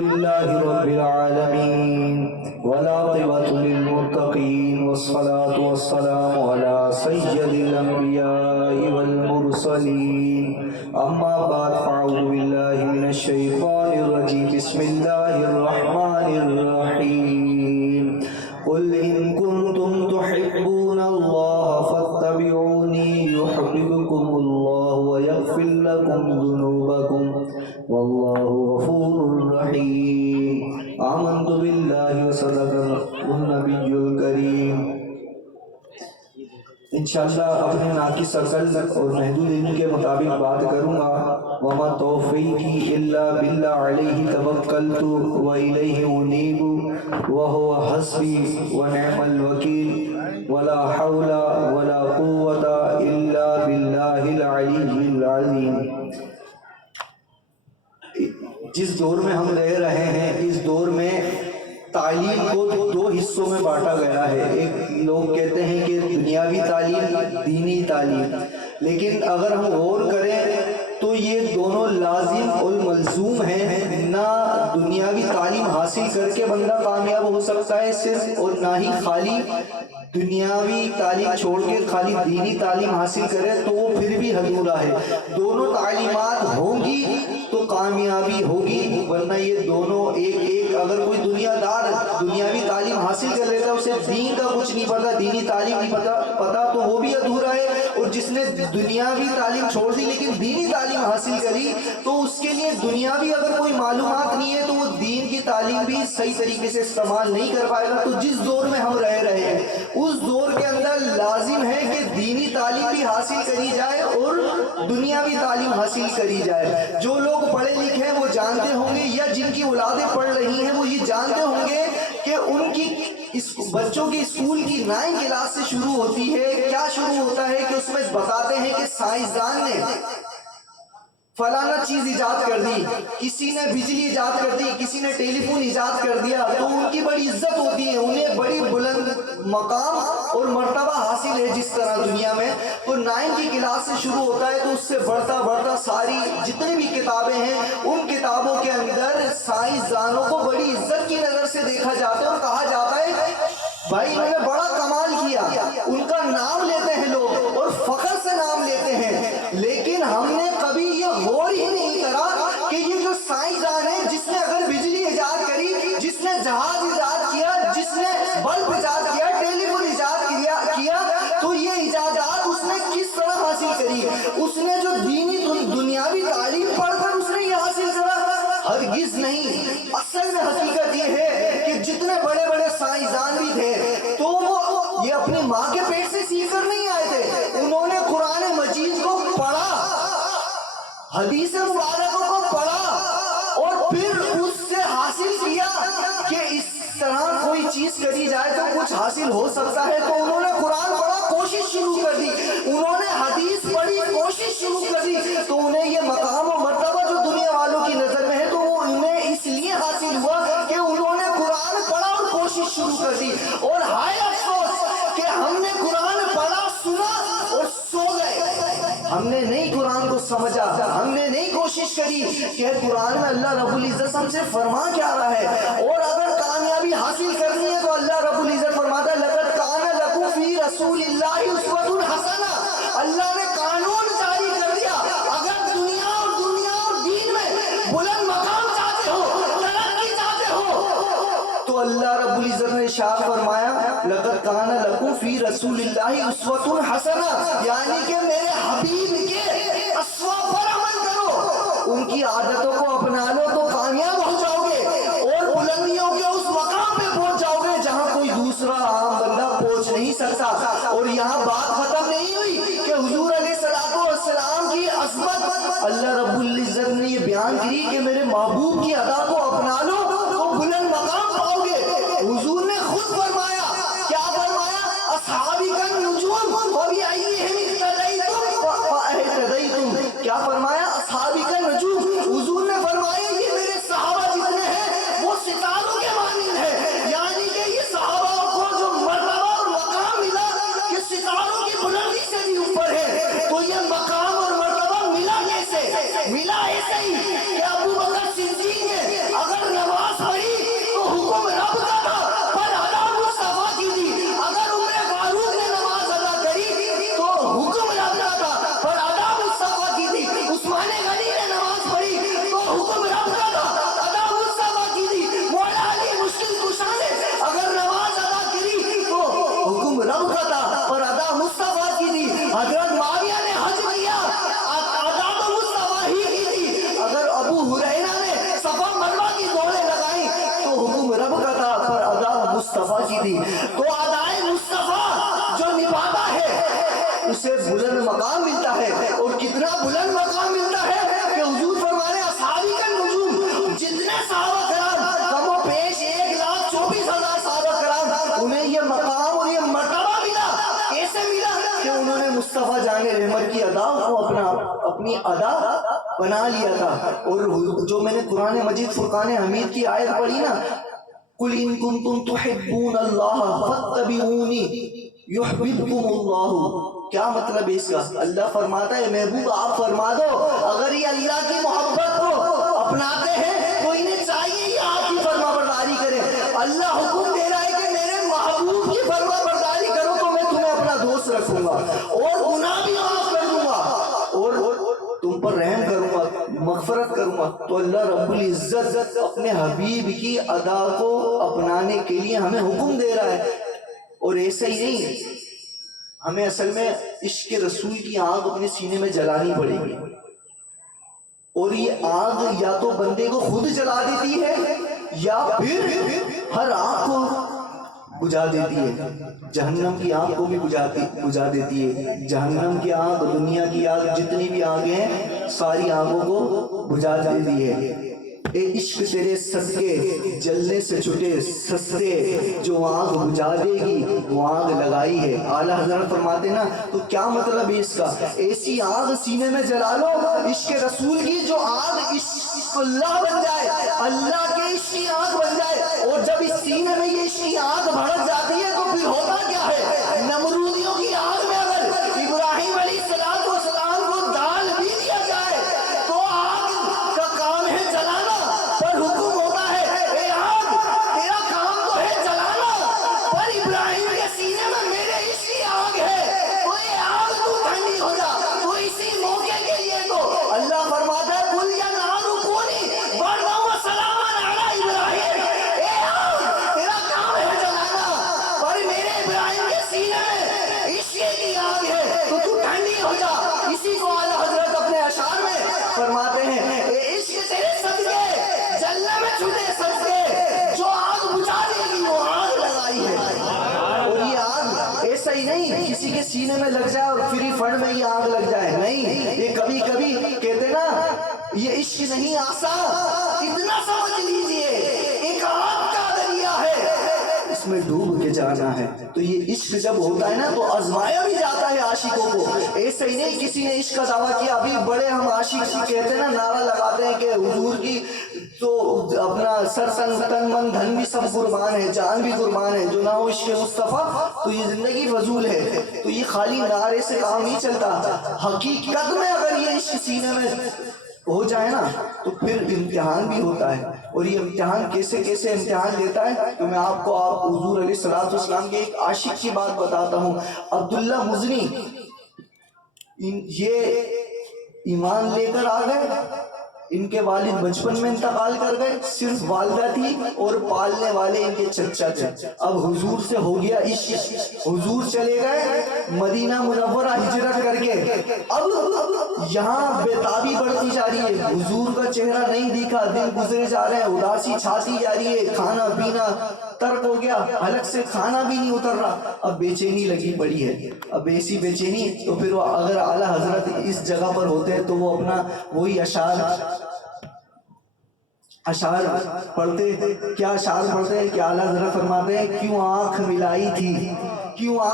لله رب العالمين والعاقبة للمتقين والصلاة والسلام على سيد الأنبياء والمرسلين أما بعد فأعوذ بالله من الشيطان الرجيم بسم الله الرحمن الرحيم قل إن كنتم تحبون الله فاتبعوني يحببكم الله ويغفر لكم ذنوبكم والله غفور رحيم آمنت بالله وصدق النبي الكريم۔ انشاءاللہ اپنے ناقص عقل اور محدود علم کے مطابق بات کروں گا۔ وما توفیقی الا باللہ علیہ توکلت والیہ انیب وہو حسبی ونعم الوکیل ولا حول ولا قوة الا باللہ العلی العظیم۔ جس دور میں ہم رہ رہے ہیں اس دور میں تعلیم کو دو حصوں میں بانٹا گیا ہے۔ ایک لوگ کہتے ہیں کہ دنیاوی تعلیم، دینی تعلیم، لیکن اگر ہم غور کریں تو یہ دونوں لازم اور ملزوم ہیں۔ نہ دنیاوی تعلیم حاصل کر کے بندہ کامیاب ہو سکتا ہے صرف، اور نہ ہی خالی دنیاوی تعلیم چھوڑ کے خالی دینی تعلیم حاصل کرے تو وہ پھر بھی ادھورا ہے۔ دونوں تعلیمات ہوں گی تو کامیابی ہوگی، ورنہ یہ دونوں ایک اگر کوئی دنیا دار دنیاوی تعلیم حاصل کر لیتا ہے، اسے دین کا کچھ نہیں پتا، دینی تعلیم نہیں پتا تو وہ بھی ادھورا ہے۔ اور جس نے دنیاوی تعلیم چھوڑ دی لیکن دینی تعلیم حاصل کری تو اس کے لیے دنیاوی اگر کوئی معلومات نہیں ہے تو وہ دین کی تعلیم بھی صحیح طریقے سے استعمال نہیں کر پائے گا۔ تو جس دور میں ہم رہ رہے ہیں اس دور کے اندر لازم ہے کہ دینی تعلیم بھی حاصل کری جائے اور دنیاوی تعلیم حاصل کری جائے۔ جو لوگ پڑھے لکھے ہیں وہ جانتے ہوں گے، یا جن کی اولادیں پڑھ رہی ہیں وہ یہ جانتے ہوں گے کہ ان کی بچوں کی اسکول کی 9 کلاس سے شروع ہوتی ہے۔ کیا شروع ہوتا ہے کہ اس میں بتاتے ہیں کہ سائنسدان نے فلانا چیز ایجاد کر دی، کسی نے بجلی ایجاد کر دی، کسی نے ٹیلی فون ایجاد کر دیا، تو ان کی بڑی عزت ہوتی ہے، انہیں بڑی بلند مقام اور مرتبہ حاصل ہے جس طرح دنیا میں۔ تو 9 کی کلاس سے شروع ہوتا ہے تو اس سے بڑھتا ساری جتنی بھی کتابیں ہیں ان کتابوں کے اندر سائنسدانوں کو بڑی عزت کی نظر سے دیکھا جاتا ہے اور کہا جاتا ہے بھائی انہوں نے بڑا کمال کیا، ان کا نام لیتے ہیں لوگ اور فخر سے نام لیتے ہیں۔ لیکن ہم نے کبھی یہ غور ہی نہیں کرا کہ یہ جو سائنسدان ہے جس نے اگر بجلی ایجاد کری، جس نے جہاز ایجاد کیا، جس نے بلب ایجاد کیا، ٹیلی فون ایجاد کیا، تو یہ ایجادات اس نے کس طرح حاصل کری؟ اس نے جو دینی دنیاوی تعلیم پڑھ کر اس نے یہ حاصل کرا؟ ہرگز نہیں۔ اصل میں حقیقت یہ ہے کہ جتنے بڑے بڑے سائنسدان بھی تھے تو وہ یہ اپنی ماں کے پیٹ سے سیکھ کر نہیں آئے تھے، انہوں نے قرآن مجید کو پڑھا، حدیث مبارکوں کو پڑھا اور پھر اس سے حاصل کیا کہ اس طرح کوئی چیز کری جائے تو کچھ حاصل ہو سکتا ہے۔ تو انہوں نے قرآن پڑھا، کوشش شروع کر دی، انہوں نے حدیث پڑھی، کوشش شروع کر دی، تو انہیں یہ مقام و مرتبہ جو دنیا والوں کی نظر میں ہے تو وہ انہیں اس لیے حاصل ہوا کہ انہوں نے قرآن پڑھا اور کوشش شروع کر دی۔ اور ہائے افسوس کہ ہم نے قرآن پڑھا، سنا اور سو گئے، ہم نے نہیں قرآن کو سمجھا، ہم نے نہیں کوشش کری کہ قرآن میں اللہ رب العزت ہم سے فرما کیا رہا ہے۔ اور اگر کامیابی حاصل کرنی ہے تو اللہ رب العزت فرماتا ہے لقد کان لکم فی رسول اللہ اسوۃ حسنہ، اللہ نے قانون جاری کر دیا۔ اگر دنیا اور دین میں بلند مقام چاہتے ہو، ترقی چاہتے ہو، تو اللہ رب العزت نے ارشاد فرمایا لقد کان لکم فی رسول اللہ اسوۃ حسنہ، یعنی کہ میرے حبیب کے اسوہ پر عمل کرو، ان کی عادتوں کو اپنا لو تو کامیاب ہو جاؤ گے اور بلندیوں کے اس مقام پہ پہنچ جاؤ گے جہاں کوئی دوسرا عام بندہ پہنچ نہیں سکتا۔ اور یہاں بات ختم نہیں ہوئی کہ حضور علیہ السلام کی عظمت اللہ رب العزت نے یہ بیان کی کہ میرے محبوب کی ادا کو اپنا لو تو بلند مقام پاؤ گے۔ حضور نے خود فرمایا، کیا فرمایا؟ اصحابی کا نجوم وبأیہم اقتدیتم، کیا فرمایا؟ اصحابی کا نجوم، حضور نے فرمایا یہ میرے صحابہ جتنے ہیں وہ ستاروں کے مانند ہیں، یعنی کہ یہ صحابہ کو جو مرتبہ اور مقام ملا کہ ستاروں کی بلندی سے بھی اوپر ہے، تو یہ مقام اور مرتبہ ملا کیسے؟ ملا ایسے ہی کہ ابو بکر صدیق نے اگر نماز تھی. تو ادائے مصطفیٰ جو نبھاتا ہے اسے بلند مقام ملتا ہے. اور کتنا بلند مقام ملتا ہے کہ حضور فرمانے اصحابی کا نجوم، جتنے صحابہ کرام کم و بیش 1,24,000 صحابہ کرام، انہیں یہ مقام اور یہ مرتبہ ملا. کیسے ملا؟ کہ انہوں نے مصطفیٰ جان رحمت کی ادا کو اپنی ادا بنا لیا تھا. اور جو میں نے قرآن مجید فرقان حمید کی آیت پڑھی نا، قُلْ إِن كُنتُمْ تُحِبُّونَ اللَّهَ فَاتَّبِعُونِي يُحْبِبْكُمُ اللَّهُ. کیا مطلب ہے اس کا؟ اللہ فرماتا ہے محبوب آپ فرما دو اگر یہ اللہ کی محبت کو اپناتے ہیں تو انہیں چاہیے یہ آپ کی فرما برداری کرے. اللہ حکم دے رہا ہے کہ میرے محبوب کی فرما برداری کرو تو میں تمہیں اپنا دوست رکھوں گا اور گناہ بھی معاف کر دوں گا اور تم پر رحم کروں گا، مغفرت کروں گا. تو اللہ رب العزت اپنے حبیب کی ادا کو اپنانے کے لیے ہمیں حکم دے رہا ہے. اور ایسا ہی نہیں، ہمیں اصل میں عشق رسول کی آگ اپنے سینے میں جلانی پڑے گی. اور یہ آگ یا تو بندے کو خود جلا دیتی ہے یا پھر ہر آگ کو بجھا دیتی ہے. جہنم کی آگ کو بھی بجھا دیتی ہے. جہنم کی آگ، دنیا کی آگ، جتنی بھی آگیں ہیں ساری آگوں کو بجھا دیتی ہے. اے عشق تیرے صدقے جلنے سے چھٹے سستے، جو آگ بجھا دے گی وہ آگ لگائی ہے. اعلیٰ حضرت فرماتے نا تو کیا مطلب ہے اس کا؟ ایسی آگ سینے میں جلا لو عشق رسول کی جو آگ عشق اللہ بن جائے، اللہ کے عشق کی آگ بن جائے. اور جب اس سینے میں یہ عشق کی آگ بھڑک جاتی ہے تو پھر ہوتا کیا ہے؟ نمرودیوں کی آگ میں اگر ابراہیم علیہ السلام کو ڈال بھی دیا جائے تو آگ کا کام ہے جلانا، پر حکم ہوتا ہے اے آگ تیرا کام تو ہے جلانا، پر ابراہیم کے سینے میں میرے عشق کی آگ ہے تو یہ آگ تو ٹھنڈی ہو جا. تو اسی موقع کے لیے تو اللہ فرماتا ہے قُلْ يَا نَارُ كُونِي بَرْدًا وَسَلَامًا عَلَىٰ إِبْرَاهِيمَ. اے آگ تیرا کام ہے جلانا، پر میرے ابراہیم کے سینے میں عشق کی آگ ہے تو تو ٹھنڈی ہو جا. اسی کو اعلیٰ حضرت اپنے اشعار میں فرماتے ہیں اے عشق تیرے صدقے جلنے میں چھٹے صدقے، جو آگ بجھا دے گی وہ آگ لگائی ہے. اور یہ آگ ایسا ہی نہیں کسی کے سینے میں لگ جائے اور فری فنڈ میں یہ آگ لگ جائے، نہیں. یہ کبھی کبھی کہتے نا یہ عشق نہیں آسان، اتنا سمجھ لیجئے ایک آگ کا دریا ہے، اس میں ڈوب کے جانا ہے. تو یہ عشق جب ہوتا ہے نا تو آزمایا بھی جاتا ہے عاشقوں کو. ایسا ہی نہیں کسی نے عشق کا دعویٰ کیا. ابھی بڑے ہم عاشق کہتے ہیں نا، نعرہ لگاتے ہیں کہ حضور کی تو اپنا سر تن من دھن بھی سب قربان ہے، جان بھی قربان ہے، جو نہ ہو عشق مصطفیٰ تو یہ زندگی فضول ہے. تو یہ خالی نعرے سے کام نہیں چلتا. حقیقت میں اگر یہ عشق سینے میں ہو جائے نا تو پھر امتحان بھی ہوتا ہے. اور یہ امتحان کیسے امتحان لیتا ہے تو میں آپ کو حضور علیہ السلام کے ایک عاشق کی بات بتاتا ہوں. عبداللہ مزنی یہ ایمان لے کر آ گئے. ان کے والد بچپن میں انتقال کر گئے، صرف والدہ تھی اور پالنے والے ان کے چچا تھے. اب حضور سے ہو گیا عشق، حضور چلے گئے مدینہ منورہ ہجرت کر کے. اب یہاں بےتابی بڑھتی جا رہی ہے، حضور کا چہرہ نہیں دکھا، دن گزرے جا رہے ہیں، اداسی چھاتی جا رہی ہے، کھانا پینا ترک ہو گیا، حلق سے کھانا بھی نہیں اتر رہا. اب بے چینی لگی پڑی ہے. اب ایسی بے چینی تو پھر وہ اگر اعلیٰ حضرت اس جگہ پر ہوتے ہیں تو وہ اپنا وہی اشعار پڑھتے. کیا اشعار پڑھتے ہیں کہ اعلیٰ حضرت فرماتے ہیں کیوں آنکھ ملائی تھی، کیوں